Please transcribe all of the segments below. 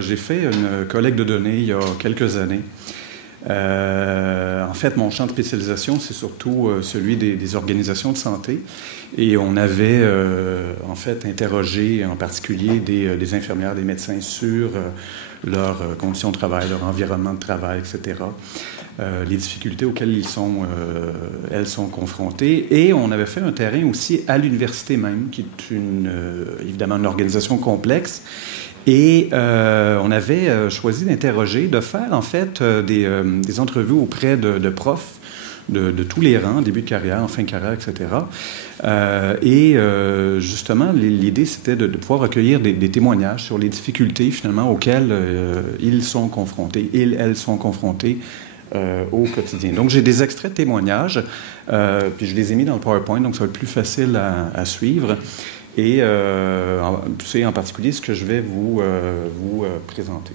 J'ai fait une collecte de données il y a quelques années. En fait, mon champ de spécialisation, c'est surtout celui des organisations de santé. Et on avait, en fait, interrogé en particulier des infirmières, des médecins sur leurs conditions de travail, leur environnement de travail, etc. Les difficultés auxquelles elles sont confrontées. Et on avait fait un terrain aussi à l'université même, qui est évidemment une organisation complexe. Et on avait choisi d'interroger, de faire en fait des entrevues auprès de profs de tous les rangs, début de carrière, en fin de carrière, etc. Justement, l'idée, c'était de pouvoir recueillir des témoignages sur les difficultés, finalement, auxquelles elles sont confrontées au quotidien. Donc, j'ai des extraits de témoignages, puis je les ai mis dans le PowerPoint, donc ça va être plus facile à suivre. Et c'est en particulier ce que je vais vous présenter.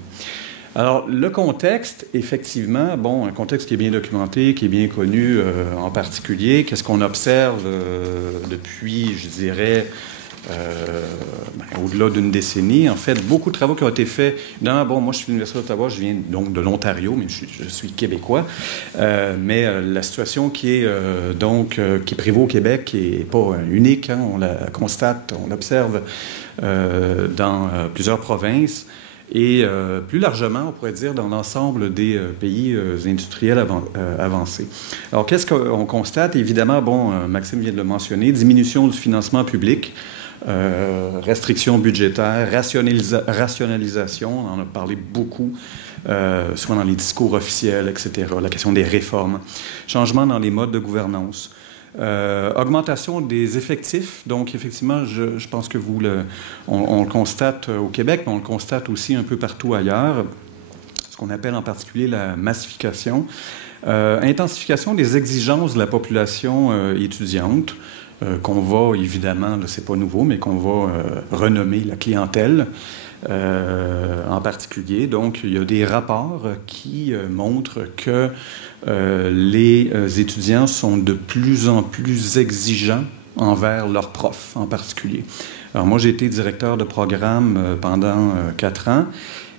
Alors, le contexte, effectivement, un contexte qui est bien documenté, qui est bien connu en particulier. Qu'est-ce qu'on observe depuis, je dirais, au-delà d'une décennie? En fait, beaucoup de travaux qui ont été faits. Évidemment, moi, je suis de l'Université d'Ottawa, je viens donc de l'Ontario, mais je suis québécois. Mais la situation qui prévaut au Québec, qui n'est pas unique, hein, on la constate, on l'observe dans plusieurs provinces. Et plus largement, on pourrait dire, dans l'ensemble des pays industriels avancés. Alors, qu'est-ce qu'on constate? Évidemment, Maxime vient de le mentionner, diminution du financement public, restrictions budgétaires, rationalisation, on en a parlé beaucoup, soit dans les discours officiels, etc., la question des réformes, changement dans les modes de gouvernance. Augmentation des effectifs. Donc, effectivement, je pense que on le constate au Québec, mais on le constate aussi un peu partout ailleurs, ce qu'on appelle en particulier la massification. Intensification des exigences de la population étudiante, qu'on va, évidemment, c'est pas nouveau, mais qu'on va renommer la clientèle. En particulier. Donc, il y a des rapports qui montrent que les étudiants sont de plus en plus exigeants envers leurs profs en particulier. Alors, moi, j'ai été directeur de programme pendant 4 ans.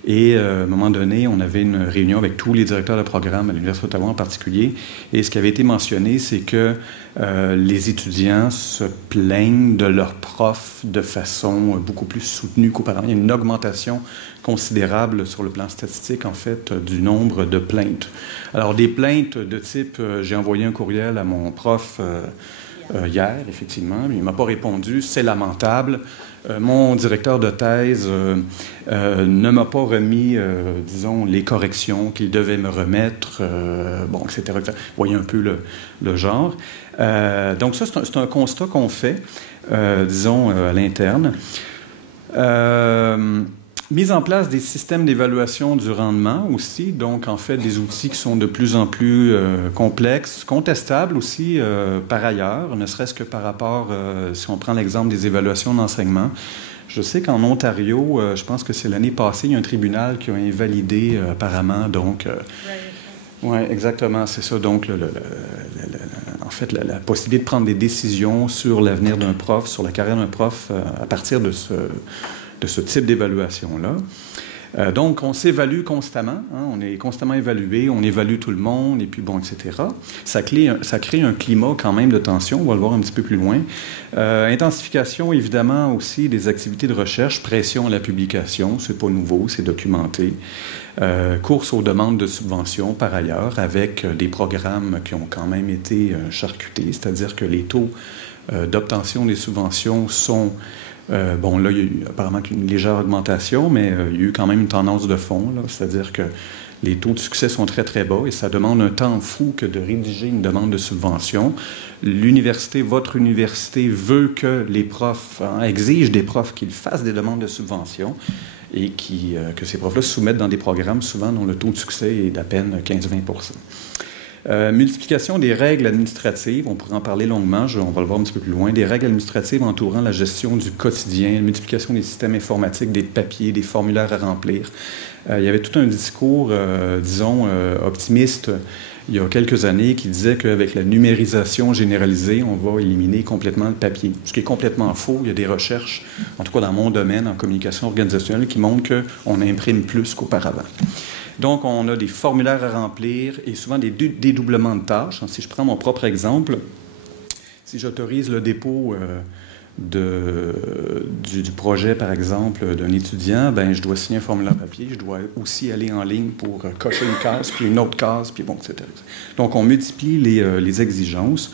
Et à un moment donné, on avait une réunion avec tous les directeurs de programme à l'Université d'Ottawa en particulier. Et ce qui avait été mentionné, c'est que les étudiants se plaignent de leurs profs de façon beaucoup plus soutenue qu'auparavant. Il y a une augmentation considérable sur le plan statistique, en fait, du nombre de plaintes. Alors, des plaintes de type j'ai envoyé un courriel à mon prof hier, effectivement, mais il ne m'a pas répondu, c'est lamentable. Mon directeur de thèse ne m'a pas remis, disons, les corrections qu'il devait me remettre, etc. Vous voyez un peu le genre. Donc ça, c'est un constat qu'on fait, disons, à l'interne. Mise en place des systèmes d'évaluation du rendement aussi, donc en fait des outils qui sont de plus en plus complexes, contestables aussi par ailleurs, ne serait-ce que par rapport, si on prend l'exemple des évaluations d'enseignement. Je sais qu'en Ontario, je pense que c'est l'année passée, il y a un tribunal qui a invalidé apparemment, donc... Oui, exactement, c'est ça. Donc, en fait, la possibilité de prendre des décisions sur l'avenir d'un prof, sur la carrière d'un prof, à partir de ce type d'évaluation-là. Donc, on s'évalue constamment, hein, on est constamment évalué, on évalue tout le monde, et puis etc. Ça crée un climat quand même de tension, on va le voir un petit peu plus loin. Intensification, évidemment, aussi des activités de recherche, pression à la publication, c'est pas nouveau, c'est documenté. Course aux demandes de subventions, par ailleurs, avec des programmes qui ont quand même été charcutés, c'est-à-dire que les taux d'obtention des subventions sont... là, il y a eu apparemment une légère augmentation, mais il y a eu quand même une tendance de fond, c'est-à-dire que les taux de succès sont très, très bas et ça demande un temps fou que de rédiger une demande de subvention. Votre université veut que les profs, exige des profs qu'ils fassent des demandes de subvention et que ces profs-là se soumettent dans des programmes souvent dont le taux de succès est d'à peine 15-20 %. Multiplication des règles administratives, on pourrait en parler longuement, on va le voir un petit peu plus loin, des règles administratives entourant la gestion du quotidien, multiplication des systèmes informatiques, des papiers, des formulaires à remplir. Il y avait tout un discours, disons, optimiste il y a quelques années qui disait qu'avec la numérisation généralisée, on va éliminer complètement le papier. Ce qui est complètement faux. Il y a des recherches, en tout cas dans mon domaine, en communication organisationnelle, qui montrent qu'on imprime plus qu'auparavant. Donc, on a des formulaires à remplir et souvent des dédoublements de tâches. Si je prends mon propre exemple, si j'autorise le dépôt du projet, par exemple, d'un étudiant, ben, je dois signer un formulaire papier, je dois aussi aller en ligne pour cocher une case, puis une autre case, puis bon, etc. Donc, on multiplie les exigences.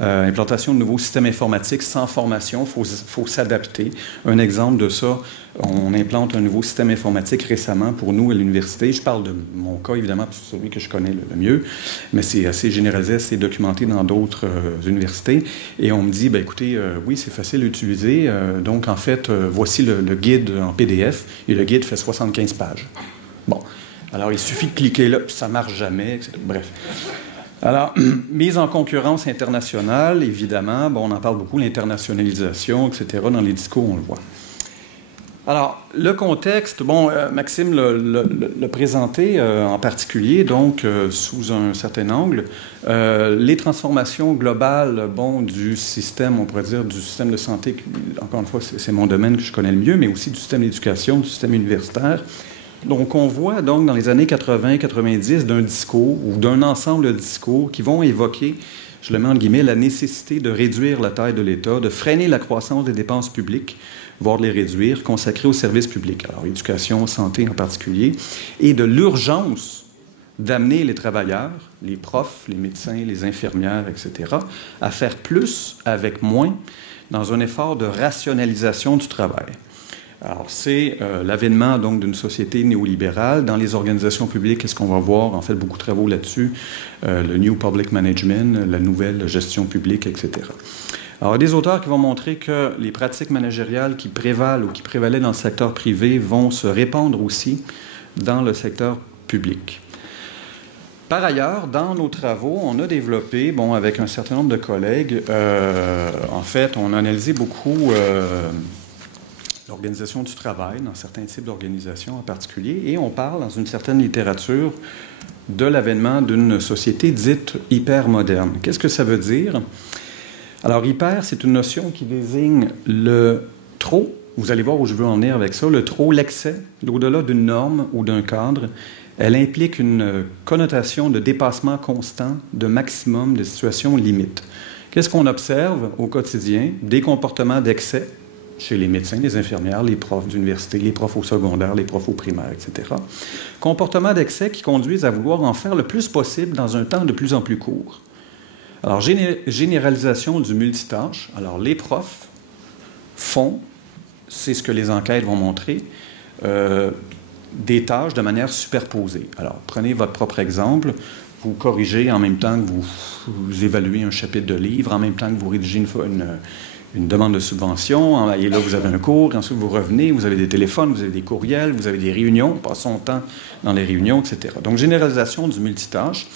Implantation de nouveaux systèmes informatiques sans formation, il faut s'adapter. Un exemple de ça, on implante un nouveau système informatique récemment pour nous à l'université. Je parle de mon cas, évidemment, c'est celui que je connais le mieux, mais c'est assez généralisé, assez documenté dans d'autres universités. Et on me dit, ben, écoutez, oui, c'est facile à utiliser. Donc, en fait, voici le guide en PDF, et le guide fait 75 pages. Bon, alors il suffit de cliquer là, puis ça ne marche jamais, etc. Bref. Alors, mise en concurrence internationale, évidemment, bon, on en parle beaucoup, l'internationalisation, etc., dans les discours, on le voit. Alors, le contexte, bon, Maxime l'a présenté en particulier, donc, sous un certain angle. Les transformations globales, bon, du système, on pourrait dire, du système de santé, encore une fois, c'est mon domaine que je connais le mieux, mais aussi du système d'éducation, du système universitaire. Donc, on voit donc dans les années 80-90 d'un discours ou d'un ensemble de discours qui vont évoquer, je le mets en guillemets, la nécessité de réduire la taille de l'État, de freiner la croissance des dépenses publiques, voire de les réduire, consacrées aux services publics, alors éducation, santé en particulier, et de l'urgence d'amener les travailleurs, les profs, les médecins, les infirmières, etc., à faire plus avec moins dans un effort de rationalisation du travail. Alors, c'est l'avènement donc d'une société néolibérale. Dans les organisations publiques, qu'est-ce qu'on va voir? En fait, beaucoup de travaux là-dessus. Le New Public Management, la nouvelle gestion publique, etc. Alors, il y a des auteurs qui vont montrer que les pratiques managériales qui prévalent ou qui prévalaient dans le secteur privé vont se répandre aussi dans le secteur public. Par ailleurs, dans nos travaux, on a développé, bon, avec un certain nombre de collègues, en fait, on a analysé beaucoup l'organisation du travail, dans certains types d'organisations en particulier, et on parle dans une certaine littérature de l'avènement d'une société dite hyper-moderne. Qu'est-ce que ça veut dire? Alors, hyper, c'est une notion qui désigne le trop, vous allez voir où je veux en venir avec ça, le trop, l'excès, l'au-delà d'une norme ou d'un cadre. Elle implique une connotation de dépassement constant, de maximum, de situation limite. Qu'est-ce qu'on observe au quotidien? Des comportements d'excès, chez les médecins, les infirmières, les profs d'université, les profs au secondaire, les profs au primaire, etc. Comportements d'excès qui conduisent à vouloir en faire le plus possible dans un temps de plus en plus court. Alors, généralisation du multitâche. Alors, les profs font, c'est ce que les enquêtes vont montrer, des tâches de manière superposée. Alors, prenez votre propre exemple. Vous corrigez en même temps que vous évaluez un chapitre de livre, en même temps que vous rédigez une demande de subvention, et là, vous avez un cours, et ensuite, vous revenez, vous avez des téléphones, vous avez des courriels, vous avez des réunions, on passe son temps dans les réunions, etc. Donc, généralisation du multitâche.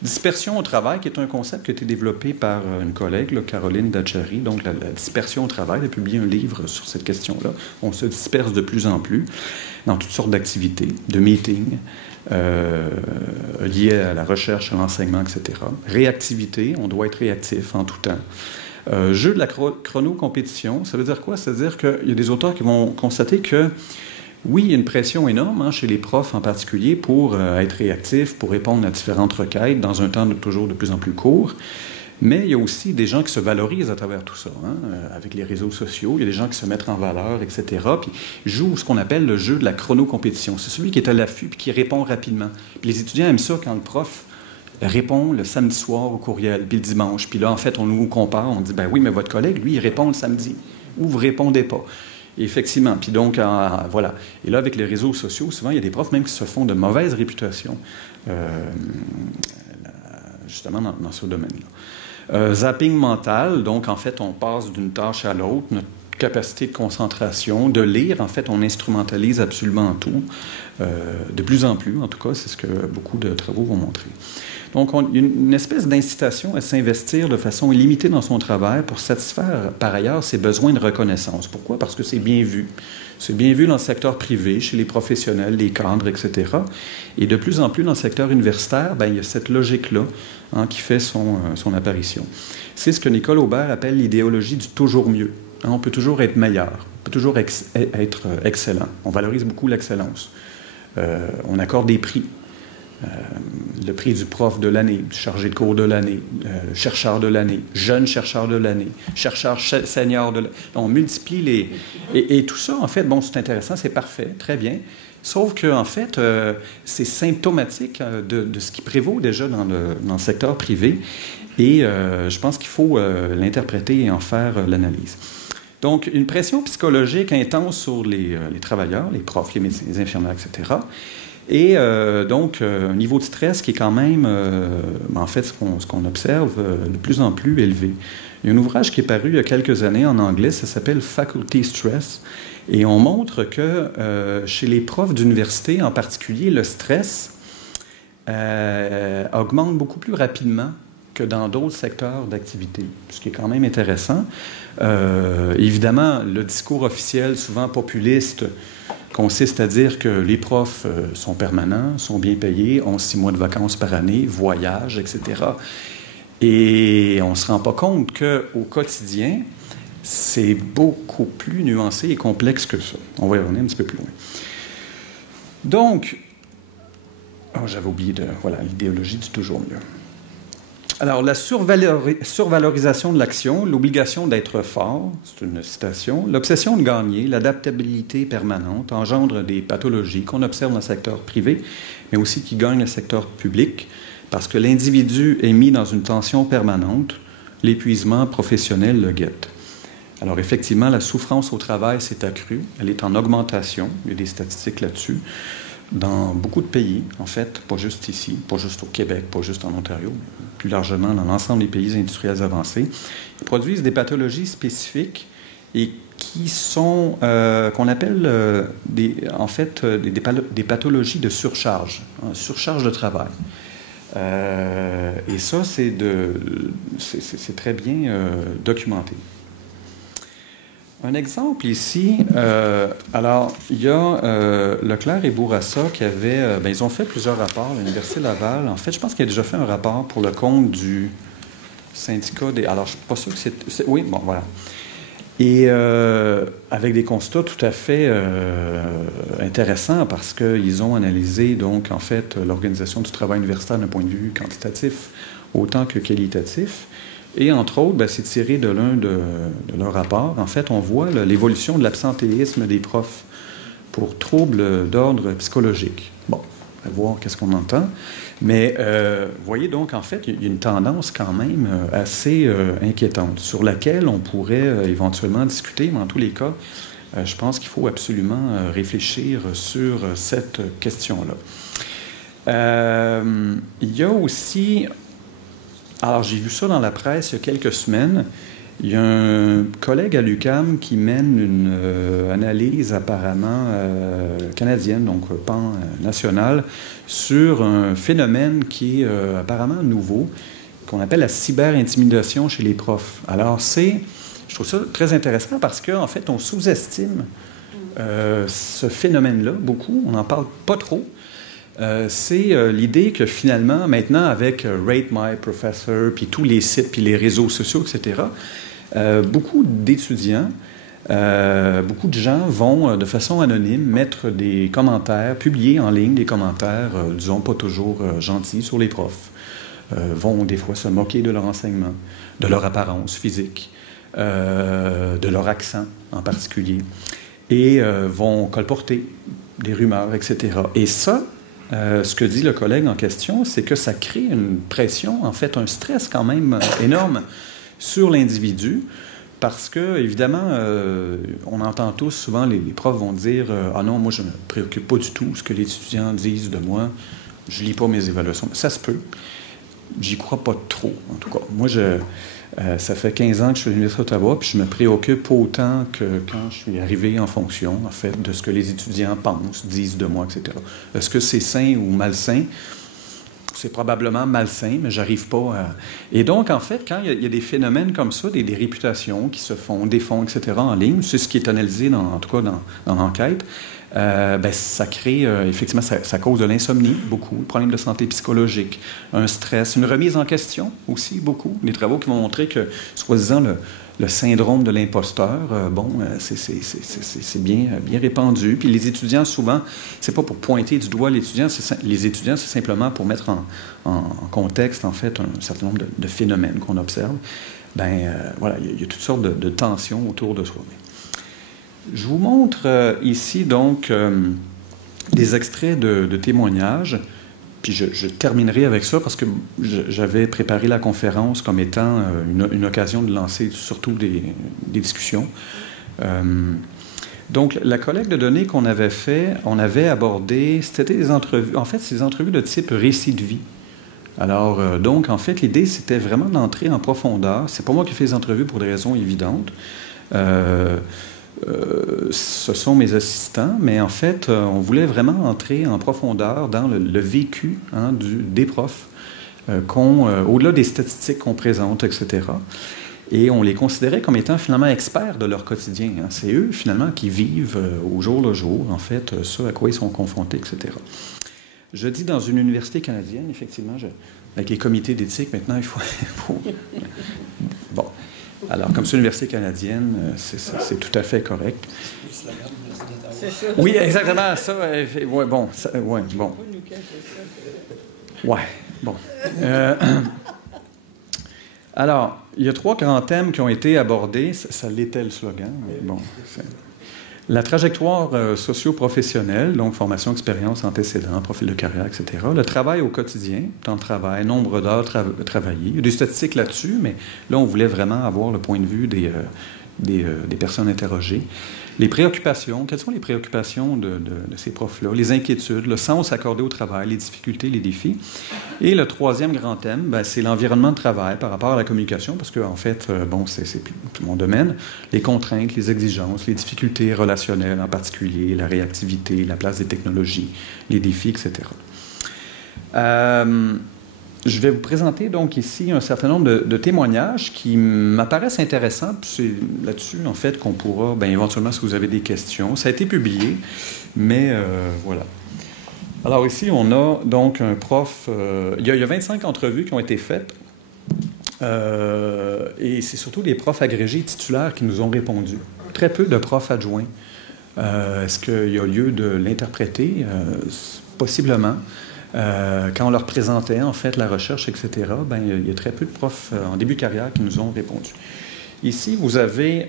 Dispersion au travail, qui est un concept qui a été développé par une collègue, là, Caroline Dachary. Donc, la dispersion au travail. Elle a publié un livre sur cette question-là. On se disperse de plus en plus dans toutes sortes d'activités, de meetings, liées à la recherche, à l'enseignement, etc. Réactivité, on doit être réactif en tout temps. Jeu de la chrono-compétition, ça veut dire quoi? Ça veut dire qu'il y a des auteurs qui vont constater que, oui, il y a une pression énorme chez les profs en particulier pour être réactifs, pour répondre à différentes requêtes dans un temps toujours de plus en plus court. Mais il y a aussi des gens qui se valorisent à travers tout ça, avec les réseaux sociaux. Il y a des gens qui se mettent en valeur, etc. Puis jouent ce qu'on appelle le jeu de la chrono-compétition. C'est celui qui est à l'affût et qui répond rapidement. Puis les étudiants aiment ça quand le prof répond le samedi soir au courriel, puis le dimanche. Puis là, en fait, on nous compare, on dit, ben oui, mais votre collègue, lui, il répond le samedi. Ou vous ne répondez pas. Et effectivement. Puis donc, voilà. Et là, avec les réseaux sociaux, souvent, il y a des profs même qui se font de mauvaise réputation, justement, dans ce domaine-là. Zapping mental. Donc, en fait, on passe d'une tâche à l'autre. Notre capacité de concentration, de lire. En fait, on instrumentalise absolument tout, de plus en plus, en tout cas, c'est ce que beaucoup de travaux vont montrer. Donc, il y a une espèce d'incitation à s'investir de façon illimitée dans son travail pour satisfaire, par ailleurs, ses besoins de reconnaissance. Pourquoi? Parce que c'est bien vu. C'est bien vu dans le secteur privé, chez les professionnels, les cadres, etc. Et de plus en plus dans le secteur universitaire, bien, il y a cette logique-là qui fait son apparition. C'est ce que Nicole Aubert appelle l'idéologie du toujours mieux. On peut toujours être meilleur, on peut toujours être excellent. On valorise beaucoup l'excellence. On accorde des prix. Le prix du prof de l'année, du chargé de cours de l'année, chercheur de l'année, jeune chercheur de l'année, chercheur senior de l'année. On multiplie les... Et tout ça, en fait, bon, c'est intéressant, c'est parfait, très bien. Sauf que, en fait, c'est symptomatique de ce qui prévaut déjà dans le secteur privé. Et je pense qu'il faut l'interpréter et en faire l'analyse. Donc, une pression psychologique intense sur les travailleurs, les profs, les médecins, les infirmières, etc., et donc, un niveau de stress qui est quand même, en fait, ce qu'on observe de plus en plus élevé. Il y a un ouvrage qui est paru il y a quelques années en anglais, ça s'appelle Faculty Stress, et on montre que chez les profs d'université en particulier, le stress augmente beaucoup plus rapidement que dans d'autres secteurs d'activité, ce qui est quand même intéressant. Évidemment, le discours officiel, souvent populiste, consiste à dire que les profs sont permanents, sont bien payés, ont 6 mois de vacances par année, voyagent, etc. Et on ne se rend pas compte qu'au quotidien, c'est beaucoup plus nuancé et complexe que ça. On va y revenir un petit peu plus loin. Donc, j'avais oublié l'idéologie du toujours mieux. Alors, la survalorisation de l'action, l'obligation d'être fort, c'est une citation, l'obsession de gagner, l'adaptabilité permanente engendre des pathologies qu'on observe dans le secteur privé, mais aussi qui gagnent le secteur public, parce que l'individu est mis dans une tension permanente, l'épuisement professionnel le guette. Alors, effectivement, la souffrance au travail s'est accrue, elle est en augmentation, il y a des statistiques là-dessus, dans beaucoup de pays, en fait, pas juste ici, pas juste au Québec, pas juste en Ontario, mais plus largement dans l'ensemble des pays industriels avancés, ils produisent des pathologies spécifiques et qui sont, qu'on appelle des pathologies de surcharge, surcharge de travail. Et ça, c'est très bien documenté. Un exemple ici, alors il y a Leclerc et Bourassa qui avaient, ils ont fait plusieurs rapports à l'Université Laval. En fait, je pense qu'il a déjà fait un rapport pour le compte du syndicat des... Alors, je ne suis pas sûr que c'est... Oui, bon, voilà. Et avec des constats tout à fait intéressants parce qu'ils ont analysé, donc, en fait, l'organisation du travail universitaire d'un point de vue quantitatif autant que qualitatif. Et entre autres, c'est tiré de l'un de leurs rapports. En fait, on voit l'évolution de l'absentéisme des profs pour troubles d'ordre psychologique. Bon, on va voir qu'est-ce qu'on entend. Mais vous voyez donc, en fait, il y a une tendance quand même assez inquiétante sur laquelle on pourrait éventuellement discuter. Mais en tous les cas, je pense qu'il faut absolument réfléchir sur cette question-là. Il y a aussi... Alors, j'ai vu ça dans la presse il y a quelques semaines. Il y a un collègue à l'UQAM qui mène une analyse apparemment canadienne, donc pan-nationale, sur un phénomène qui est apparemment nouveau, qu'on appelle la cyberintimidation chez les profs. Alors, je trouve ça très intéressant parce qu'en fait, on sous-estime ce phénomène-là beaucoup. On n'en parle pas trop. C'est l'idée que finalement, maintenant, avec Rate My Professor, puis tous les sites, puis les réseaux sociaux, etc., beaucoup d'étudiants, beaucoup de gens vont, de façon anonyme, mettre des commentaires, publier en ligne des commentaires, disons, pas toujours gentils sur les profs, vont des fois se moquer de leur enseignement, de leur apparence physique, de leur accent en particulier, et vont colporter des rumeurs, etc. Et ça, ce que dit le collègue en question, c'est que ça crée une pression, en fait, un stress quand même énorme sur l'individu, parce que, évidemment, on entend tous, souvent, les profs vont dire « Ah non, moi, je ne me préoccupe pas du tout ce que les étudiants disent de moi, je ne lis pas mes évaluations. » Ça se peut. j'y crois pas trop, en tout cas. Moi, ça fait 15 ans que je suis à l'Université d'Ottawa, puis je me préoccupe autant que quand je suis arrivé en fonction, en fait, de ce que les étudiants pensent, disent de moi, etc. Est-ce que c'est sain ou malsain? C'est probablement malsain, mais j'arrive pas à... Et donc, en fait, quand il y a des phénomènes comme ça, des réputations qui se font, défont, etc., en ligne, c'est ce qui est analysé, en tout cas, dans l'enquête, ça crée, effectivement, ça cause de l'insomnie, beaucoup, des problèmes de santé psychologique, un stress, une remise en question aussi, beaucoup. Des travaux qui m'ont montré que, soi-disant, le syndrome de l'imposteur, c'est bien répandu. Puis les étudiants, souvent, c'est pas pour pointer du doigt les étudiants, c'est simplement pour mettre en contexte, en fait, un certain nombre de phénomènes qu'on observe. Voilà, il y a toutes sortes de tensions autour de soi. Je vous montre ici, donc, des extraits de témoignages. Puis je terminerai avec ça parce que j'avais préparé la conférence comme étant une occasion de lancer surtout des discussions. Donc, la collecte de données qu'on avait fait, on avait abordé, c'était des entrevues, en fait, c'est des entrevues de type récit de vie. Alors, donc, en fait, l'idée, c'était vraiment d'entrer en profondeur. C'est pas moi qui fais les entrevues pour des raisons évidentes. Ce sont mes assistants, mais en fait, on voulait vraiment entrer en profondeur dans le vécu des profs, au-delà des statistiques qu'on présente, etc. Et on les considérait comme étant finalement experts de leur quotidien. C'est eux, finalement, qui vivent au jour le jour, en fait, ce à quoi ils sont confrontés, etc. Je dis dans une université canadienne, effectivement, avec les comités d'éthique, maintenant, il faut... Bon. Alors, comme c'est une université canadienne, c'est tout à fait correct. Oui, exactement, ça. Ouais, bon. Ouais, bon. Ouais, bon. Alors, il y a 3 grands thèmes qui ont été abordés. Ça l'était le slogan, mais bon. La trajectoire socio-professionnelle, donc formation, expérience, antécédents, profil de carrière, etc. Le travail au quotidien, temps de travail, nombre d'heures travaillées. Il y a des statistiques là-dessus, mais là, on voulait vraiment avoir le point de vue des personnes interrogées. Les préoccupations, quelles sont les préoccupations de ces profs-là? Les inquiétudes, le sens accordé au travail, les difficultés, les défis. Et le 3e grand thème, c'est l'environnement de travail par rapport à la communication, parce que, en fait, c'est mon domaine. Les contraintes, les exigences, les difficultés relationnelles en particulier, la réactivité, la place des technologies, les défis, etc. Je vais vous présenter donc ici un certain nombre de témoignages qui m'apparaissent intéressants. C'est là-dessus, en fait, qu'on pourra, éventuellement, si vous avez des questions. Ça a été publié, mais voilà. Alors ici, on a donc un prof... il y a 25 entrevues qui ont été faites. Et c'est surtout des profs agrégés titulaires qui nous ont répondu. Très peu de profs adjoints. Est-ce qu'il y a lieu de l'interpréter? Possiblement. Quand on leur présentait, en fait, la recherche, etc., il y a très peu de profs en début de carrière qui nous ont répondu. Ici, vous avez...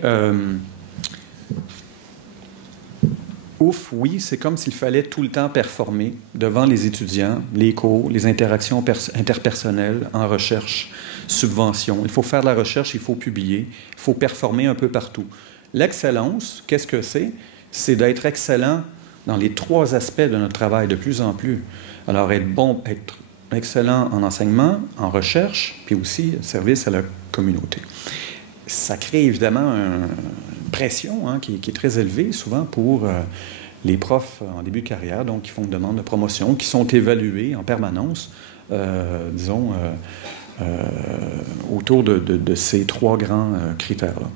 Ouf, oui, c'est comme s'il fallait tout le temps performer devant les étudiants, les cours, les interactions interpersonnelles en recherche, subvention. Il faut faire de la recherche, il faut publier, il faut performer un peu partout. L'excellence, qu'est-ce que c'est? C'est d'être excellent dans les 3 aspects de notre travail de plus en plus. Alors, être excellent en enseignement, en recherche, puis aussi service à la communauté. Ça crée évidemment une pression qui est très élevée, souvent pour les profs en début de carrière, donc qui font une demande de promotion, qui sont évalués en permanence, autour de ces 3 grands critères-là.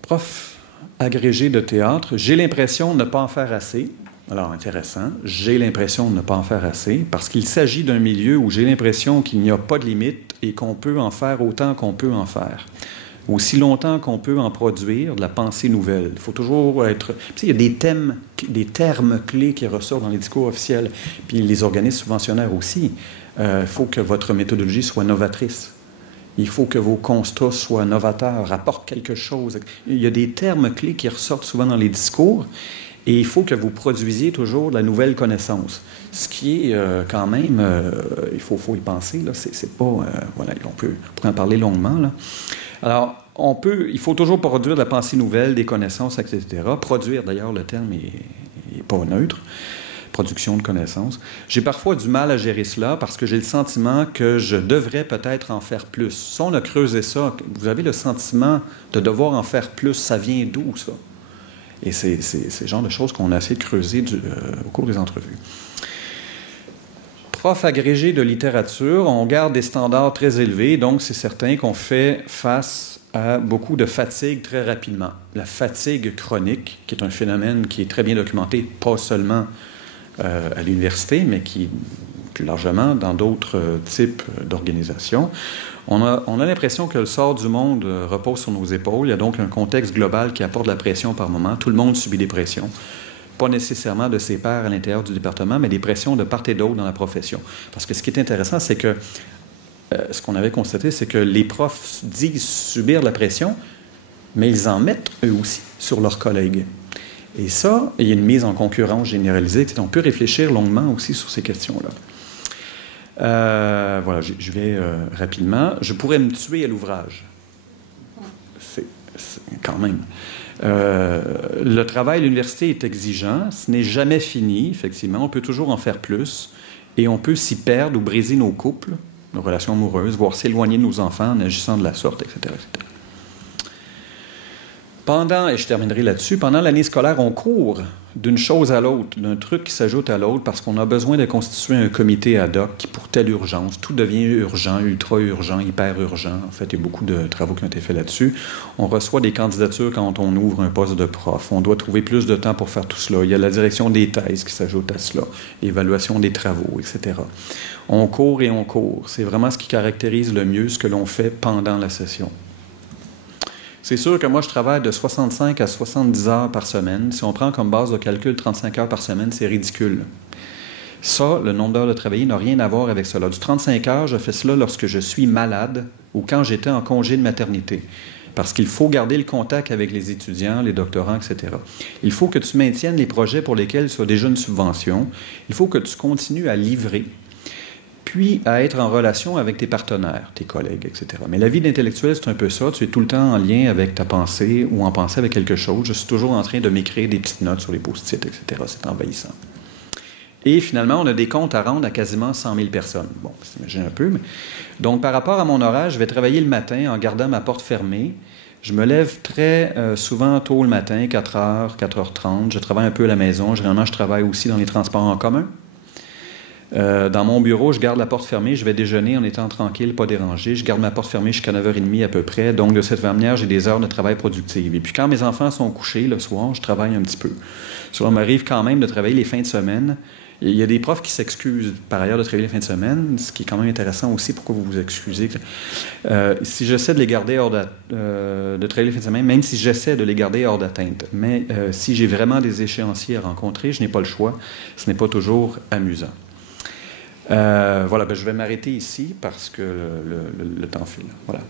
Prof agrégé de théâtre, j'ai l'impression de ne pas en faire assez. Alors, intéressant. J'ai l'impression de ne pas en faire assez parce qu'il s'agit d'un milieu où j'ai l'impression qu'il n'y a pas de limite et qu'on peut en faire autant qu'on peut en faire. Aussi longtemps qu'on peut en produire de la pensée nouvelle. Il faut toujours être... il y a des termes clés qui ressortent dans les discours officiels, puis les organismes subventionnaires aussi. Il faut que votre méthodologie soit novatrice. Il faut que vos constats soient novateurs, apportent quelque chose. Il y a des termes clés qui ressortent souvent dans les discours. Et il faut que vous produisiez toujours de la nouvelle connaissance. Ce qui est quand même, il faut y penser, là, c'est pas, voilà, on pourrait en parler longuement, là. Alors, il faut toujours produire de la pensée nouvelle, des connaissances, etc. Produire, d'ailleurs, le terme n'est pas neutre. production de connaissances. J'ai parfois du mal à gérer cela parce que j'ai le sentiment que je devrais peut-être en faire plus. Si on a creusé ça, vous avez le sentiment de devoir en faire plus, ça vient d'où, ça? Et c'est le genre de choses qu'on a essayé de creuser au cours des entrevues. Prof agrégé de littérature, on garde des standards très élevés, donc c'est certain qu'on fait face à beaucoup de fatigue très rapidement. La fatigue chronique, qui est un phénomène qui est très bien documenté, pas seulement à l'université, mais qui, plus largement, dans d'autres types d'organisations. On a l'impression que le sort du monde repose sur nos épaules. Il y a donc un contexte global qui apporte de la pression par moment. Tout le monde subit des pressions. Pas nécessairement de ses pairs à l'intérieur du département, mais des pressions de part et d'autre dans la profession. Parce que ce qui est intéressant, c'est que ce qu'on avait constaté, c'est que les profs disent subir de la pression, mais ils en mettent eux aussi sur leurs collègues. Et ça, il y a une mise en concurrence généralisée. On peut réfléchir longuement aussi sur ces questions-là. Voilà, je vais rapidement. Je pourrais me tuer à l'ouvrage. C'est quand même. Le travail à l'université est exigeant. Ce n'est jamais fini, effectivement. On peut toujours en faire plus. Et on peut s'y perdre ou briser nos couples, nos relations amoureuses, voire s'éloigner de nos enfants en agissant de la sorte, etc., etc. Et je terminerai là-dessus, pendant l'année scolaire, on court d'une chose à l'autre, d'un truc qui s'ajoute à l'autre, parce qu'on a besoin de constituer un comité ad hoc qui, pour telle urgence, tout devient urgent, ultra-urgent, hyper-urgent. En fait, il y a beaucoup de travaux qui ont été faits là-dessus. On reçoit des candidatures quand on ouvre un poste de prof. On doit trouver plus de temps pour faire tout cela. Il y a la direction des thèses qui s'ajoute à cela, l'évaluation des travaux, etc. On court et on court. C'est vraiment ce qui caractérise le mieux ce que l'on fait pendant la session. C'est sûr que moi, je travaille de 65 à 70 heures par semaine. Si on prend comme base de calcul 35 heures par semaine, c'est ridicule. Ça, le nombre d'heures de travailler n'a rien à voir avec cela. Du 35 heures, je fais cela lorsque je suis malade ou quand j'étais en congé de maternité. Parce qu'il faut garder le contact avec les étudiants, les doctorants, etc. Il faut que tu maintiennes les projets pour lesquels tu as déjà une subvention. Il faut que tu continues à livrer, puis à être en relation avec tes partenaires, tes collègues, etc. Mais la vie d'intellectuel, c'est un peu ça. Tu es tout le temps en lien avec ta pensée ou en pensée avec quelque chose. Je suis toujours en train de m'écrire des petites notes sur les post-it, etc. C'est envahissant. Et finalement, on a des comptes à rendre à quasiment 100 000 personnes. Bon, t'imagines un peu. Mais... Donc, par rapport à mon horaire, je vais travailler le matin en gardant ma porte fermée. Je me lève très souvent tôt le matin, 4h, 4h30. Je travaille un peu à la maison. Généralement, je travaille aussi dans les transports en commun. Dans mon bureau, je garde la porte fermée, je vais déjeuner en étant tranquille, pas dérangé. Je garde ma porte fermée jusqu'à 9h30 à peu près. Donc, de cette manière, j'ai des heures de travail productives. Et puis, quand mes enfants sont couchés le soir, je travaille un petit peu. Cela m'arrive quand même de travailler les fins de semaine. Il y a des profs qui s'excusent par ailleurs de travailler les fins de semaine, ce qui est quand même intéressant aussi. Pourquoi vous vous excusez? Si j'essaie de les garder hors de travailler les fins de semaine, même si j'essaie de les garder hors d'atteinte, mais si j'ai vraiment des échéanciers à rencontrer, je n'ai pas le choix. Ce n'est pas toujours amusant. Voilà, je vais m'arrêter ici parce que le temps file. Voilà.